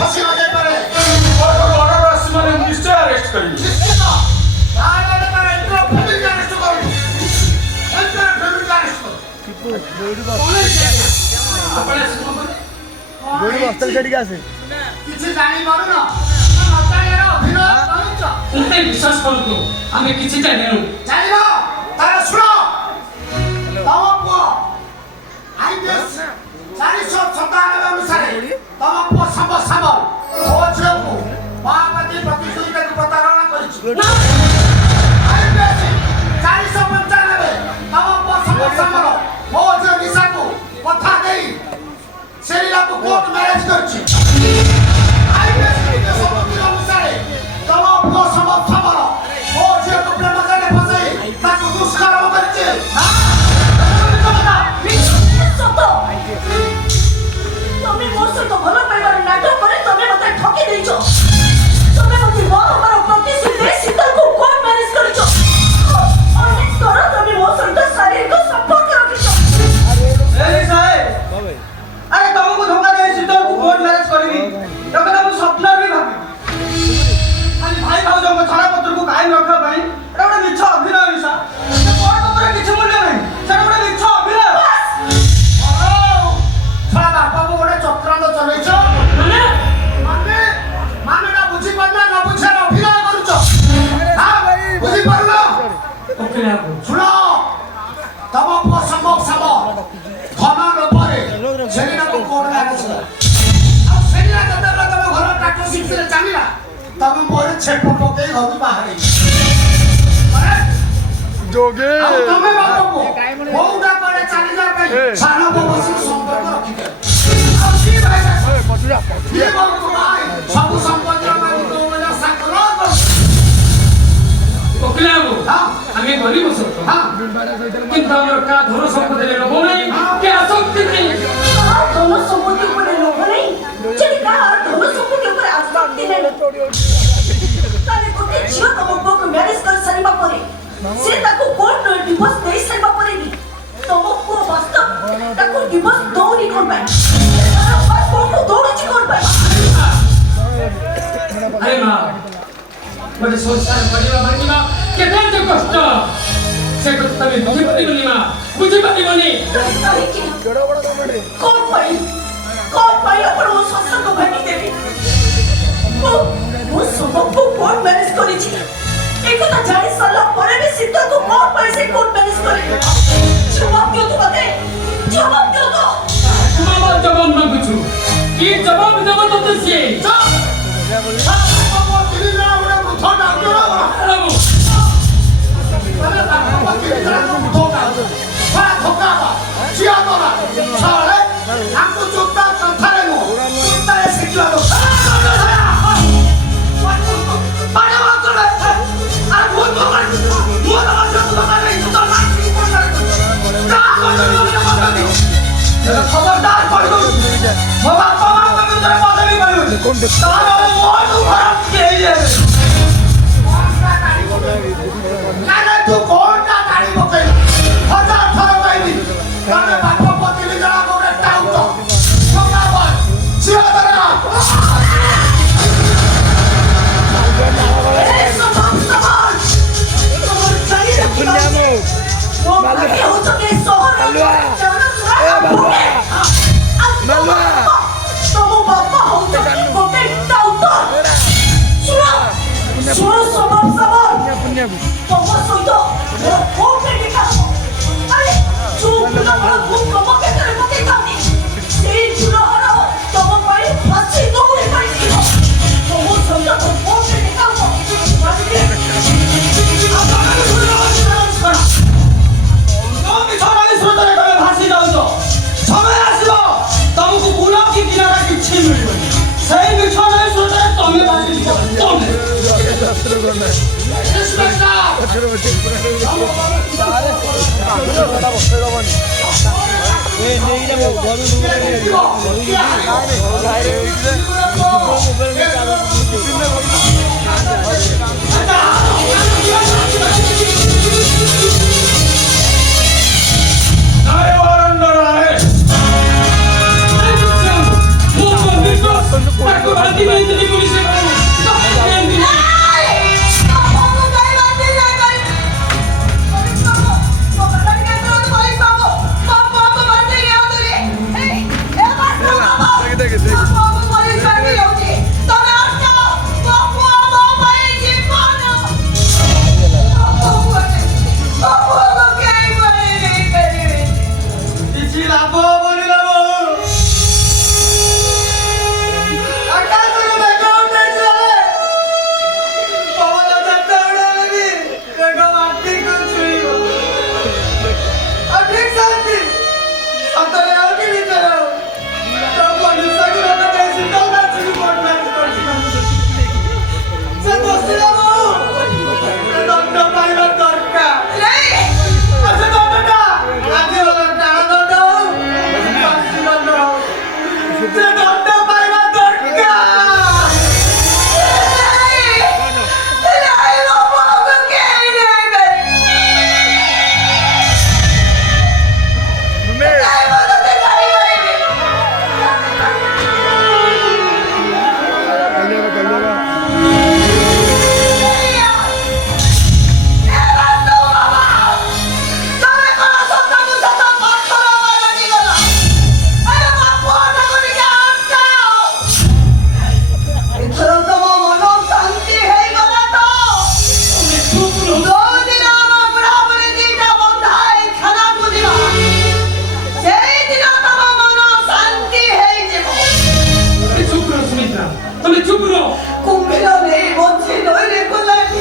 ফাঁসি হয়ে যেতে পারে। অর্ডার আসছে মানে নিশ্চয়ই অ্যারেস্ট করিনি। নিশ্চিত তাহলে তারা একটু ফ্যামিলি অ্যারেস্ট করুন, একটু ফ্যামিলি অ্যারেস্ট করুন। আপনারা শুনুন কিছু জানি পারো না নচাইয়ের অভিনয় করুছ। তুমি বিশ্বাস করতো আমি কিছু জানি না। জানিব তাহলে শুনো, তম পুଅ আইপিএস 497 ଅନୁସାରେ ତମ ପୁଅ ସାବ ସାବଲ ମୋ ଝିଅକୁ ମହାପାତି ପ୍ରତିଯୋଗିତାକୁ ପ୍ରତାରଣା କରିଛି। ଆଇପିଏସ୍ 495 ତମ ପୁଅ ସାବ ସାବଲ ମୋ ଝିଅ ନିଶାକୁ କଥା ଦେଇ ସେରିଲାକୁ କୋର୍ଟ ମ୍ୟାରେଜ କରିଛି। ଆଇପିଏସ୍ ନିର୍ଦ୍ଦେଶକ ଅନୁସାରେ ତମ ପୁଅ ସାବ ସାବଲ ମୋ ଝିଅକୁ ପ୍ରେମ ଜାଲେ ଫସାଇ ତାକୁ ଦୁଷ୍କର୍ମ କରିଛି। তুমি মোর সହିତ ଭଲ ପାଇବାର ନାଟକ କରି ତମେ ମୋତେ ଠକି ଦେଇଛ। ତମେ ମୋତେ ମୋ ଆମର ପ୍ରତିଶ୍ରୁତି ଦେଇ ଶୀତଲକୁ କୋର୍ଟ ମ୍ୟାରେଜ କରିଛ। ଅନେକ ଥର ତମେ ମୋ ସହିତ ଶାରୀରିକ ସମ୍ପର୍କ ରଖିଛ। এই সাহেব আরে তোমাকে ধোকা দেই শীতলକୁ কোর্ট ম্যারেজ କରିବି এটা କଥା ମୁଁ ସ୍ୱପ୍ନରେ ବି ଭାବିନି। ଖାଲି ଭାଇ ଭାଉଜଙ୍କ ଛାଡ଼ପତ୍ରକୁ କାଏମ ରଖିବା ପାଇଁ ଏଟା ଗୋଟେ ମିଛ ଅଭିନୟ ନିଶା। ସେ କୋର୍ଟ ଉପରେ କିଛି ମୂଲ୍ୟ ନାହିଁ, ସେଟା ଗୋଟେ ମିଛ ଅଭିନୟ। ଛଡ଼ା ବାପାକୁ ଗୋଟେ ଚକ୍ରାନ୍ତ ଚଲେଇଛ। ମାନେଟା ବୁଝିପାରୁନ, ନ ବୁଝିବାର ଅଭିନୟ କରୁଛ। ବୁଝିପାରୁନ? ଶୁଣ, ତମ ପୁଅ ସମ୍ଭବ ସାବ ଧନ ଲୋଭରେ ସେରିନାକୁ କୋର୍ଟ ମ୍ୟାରେଜ କଲା। ଆଉ ସେରିନା ଯେତେବେଳେ ତମ ଘର ଟାଟୋସିପ୍ସରେ ଜାଣିଲା ତମେ ମୋର ଛେପ ପକେଇ ଘରୁ ବାହାରିଲ। ଆଉ ତମେ ବାପକୁ ବୋଉଟା ପରେ ଚାଲିଯିବା ପାଇଁ ସାନ ବୋଉ ବସିକି ସମ୍ପର୍କ ରଖିଦେଲ। ଆଉ ସିଏ ଭାଇ ସିଏ ବୋଉକୁ ଭାଇ ସବୁ ସମ୍ପତ୍ତିର ମାଲିକ ବୋଲି ଆଶା କର। ওকিলা বাবু আমি গরিব শ্রেণীর কিন্তু আমার কা ধন সম্পত্তির লোভ নাই, কে আসক্তি নাই। কাহার ধন সম্পত্তি উপরে লোভ নেই, যদি কাহার ধন সম্পত্তি উপরে আসক্তি নেই তাহলে ଗୋଟେ ଝିଅ ତମ ପୁଅକୁ ମ୍ୟାରେଜ କରି ସାରିବା ପରେ ସେ ତାକୁ କୋର୍ଟରେ ଡିଭୋର୍ସ ଦେଇ ସାରିବା ପରେ ବି ତମ ପୁଅ ବାସ୍ତବ ତାକୁ ଡିଭୋର୍ସ ଦଉନି କ'ଣ ପାଇଁ? କୋର୍ଟକୁ ଦୌଡୁଛି କ'ଣ ପାଇଁ? আরে মা ଗୋଟେ ସଂସାର କରିବା ଭାଙ୍ଗିବା କେତେ ଯେ କଷ୍ଟ, ସେ କଥା ତମେ ବୁଝିପାରିବନି ମା, ବୁଝିପାରିବନି। କାହିଁକି? କ'ଣ ପାଇଁ ଆପଣ ମୋ ସଂସାରକୁ ଭାଙ୍ଗିଦେବେ? ମୁଁ ସମସ୍ତଙ୍କୁ କୋର୍ଟ ମ୍ୟାରେଜ କରିଛି, ଏ କଥା ଜାଣି ସାରିଲା ପରେ ବି ଶୀତଲକୁ କ'ଣ ପାଇଁ ସେ କୋର୍ଟ ମ୍ୟାରେଜ କରେ? ଜବାବ ଦିଅନ୍ତୁ ମୋତେ, ଜବାବ ଦିଅନ୍ତୁ। ମାମା ଜବାବ ମାଗୁଛୁ, କି ଜବାବ ଦେବ ତତେ ସିଏ? খবরদার করো ମୋ ବାପା ମାଙ୍କ ଭିତରେ ପଦବୀ ପାଇବନି। ତାର ବହୁତ ଖରାପ କେହି ହେବେ। ତୁ କୋର୍ଟଟା ଗାଡ଼ି ପକେଇ 1000 ଥର କହିଲି ତମେ ବାପ ପତିନି ଜଣା ଗୋଟେ ଟାଉଟ ଝିଅ ଧରା ତାକୁ ବାନ୍ଧି ନେଇଥିଲି ପୁଲିସ କିଛି ଲାଭ ହବନି ନା ବୋଉ। ଆକାଶରୁ ମେଘ ଉଠେଇଛି ପବନ ଯେତେ ଉଡେଇଲେ ବି ମେଘ ମାଟିକୁ ଛୁଇଁବ। ଆଉ ଠିକ୍ ସେମିତି ସତରେ ଆଉ କି ଭିତରେ ହଉ ଯୋଉ ମନୁଷ୍ୟକୁ ଲୋକ ଦେଇ ଶୀତଳ ନାଚିକି କୋର୍ଟ ମ୍ୟାରେଜ କରିଛି ସେ ଦୋଷୀ ନା ବୋଉ। ସେ ଦଣ୍ଡ ପାଇବା ଦରକାର। ଆଉ ସେ ଦଣ୍ଡଟା ଆଜିର ଟାଣ ଦଣ୍ଡ ହଉ ଫାଶୀ ଦଣ୍ଡ ହଉ ସେ ଦଣ୍ଡ ପାଇବା ଦରକାର। ଏଥର ତମ ମନ ଶାନ୍ତି ହେଇଗଲା ତ? ଯୋଉଦିନ ଆମ ବୁଢ଼ାବୁଢ଼ୀ ଦିଟା ବନ୍ଧା ହେଇ ଥାନାକୁ ଯିବା ସେଇଦିନ ତମ ମନ ଶାନ୍ତି ହେଇଯିବ। ଚୁପ୍ ରହ ସୁମିତ୍ରା ତମେ ଚୁପ୍ ରହ କୁମ୍ଭୀର ନେଇ ବଞ୍ଚି ନଈରେ ଗଲାଣି